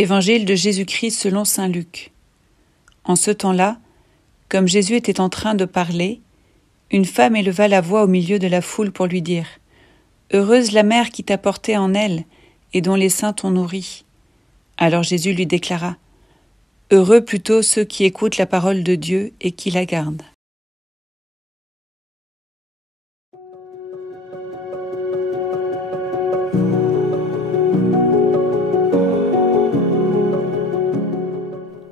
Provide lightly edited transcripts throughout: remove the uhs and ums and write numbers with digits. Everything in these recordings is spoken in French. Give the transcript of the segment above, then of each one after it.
Évangile de Jésus-Christ selon saint Luc. En ce temps-là, comme Jésus était en train de parler, une femme éleva la voix au milieu de la foule pour lui dire « Heureuse la mère qui t'a porté en elle et dont les seins t'ont nourri. » Alors Jésus lui déclara « Heureux plutôt ceux qui écoutent la parole de Dieu et qui la gardent. »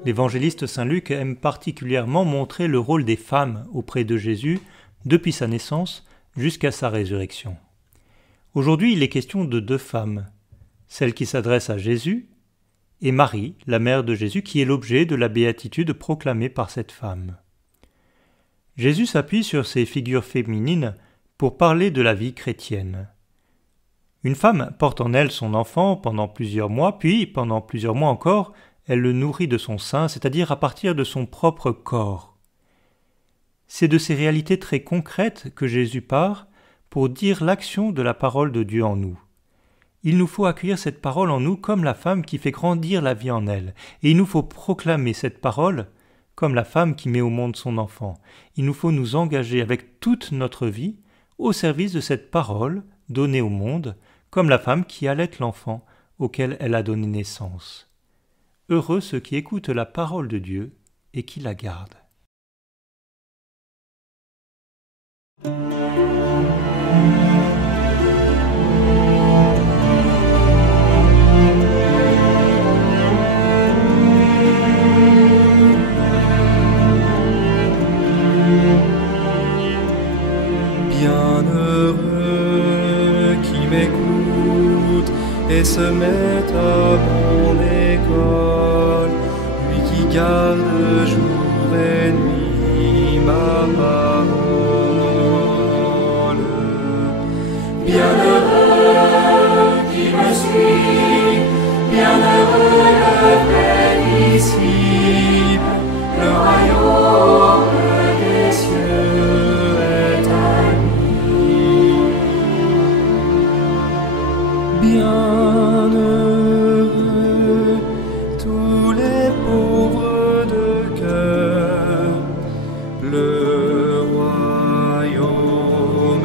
L'évangéliste saint Luc aime particulièrement montrer le rôle des femmes auprès de Jésus depuis sa naissance jusqu'à sa résurrection. Aujourd'hui, il est question de deux femmes, celle qui s'adresse à Jésus et Marie, la mère de Jésus, qui est l'objet de la béatitude proclamée par cette femme. Jésus s'appuie sur ces figures féminines pour parler de la vie chrétienne. Une femme porte en elle son enfant pendant plusieurs mois, puis pendant plusieurs mois encore, elle le nourrit de son sein, c'est-à-dire à partir de son propre corps. C'est de ces réalités très concrètes que Jésus part pour dire l'action de la parole de Dieu en nous. Il nous faut accueillir cette parole en nous comme la femme qui fait grandir la vie en elle, et il nous faut proclamer cette parole comme la femme qui met au monde son enfant. Il nous faut nous engager avec toute notre vie au service de cette parole donnée au monde, comme la femme qui allaite l'enfant auquel elle a donné naissance. Heureux ceux qui écoutent la parole de Dieu et qui la gardent. Bienheureux qui m'écoute et se met à mon école, lui qui garde jour et nuit ma parole. Bienheureux qui me suit, bienheureux le vrai disciple, le royaume des cieux est à lui. Bienheureux tous les pauvres de cœur, le royaume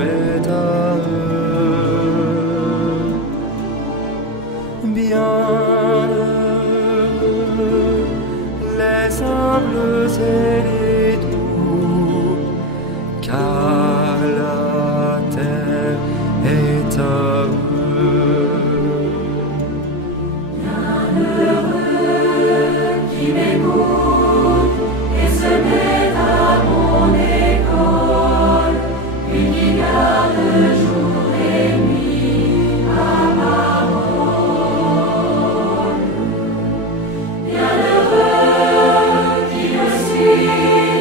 est à eux. Bienheureux les humbles et les doux, car la terre est à eux. Qui m'écoute et se met à mon école, lui qui garde jour et nuit ma parole. Bienheureux qui me suit,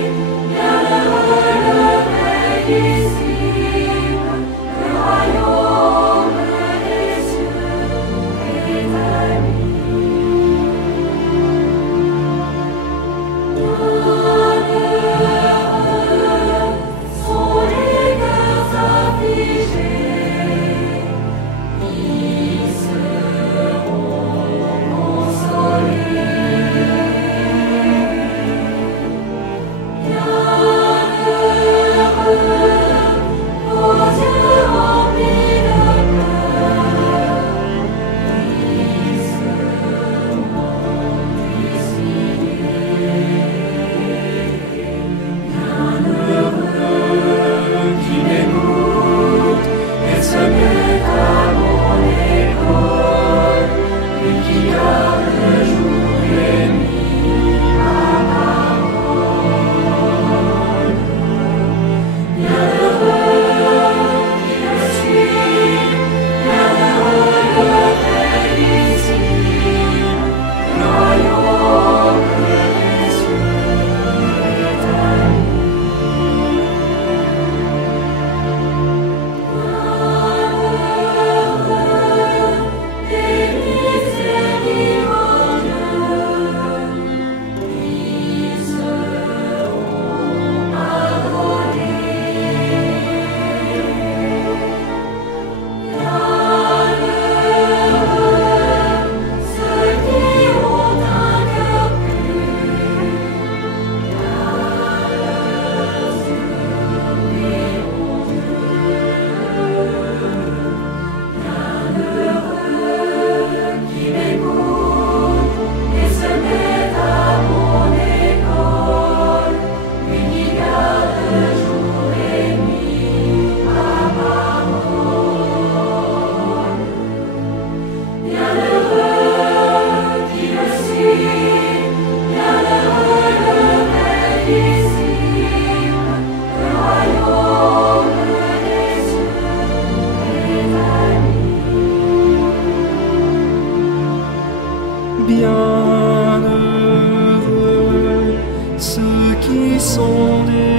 sont des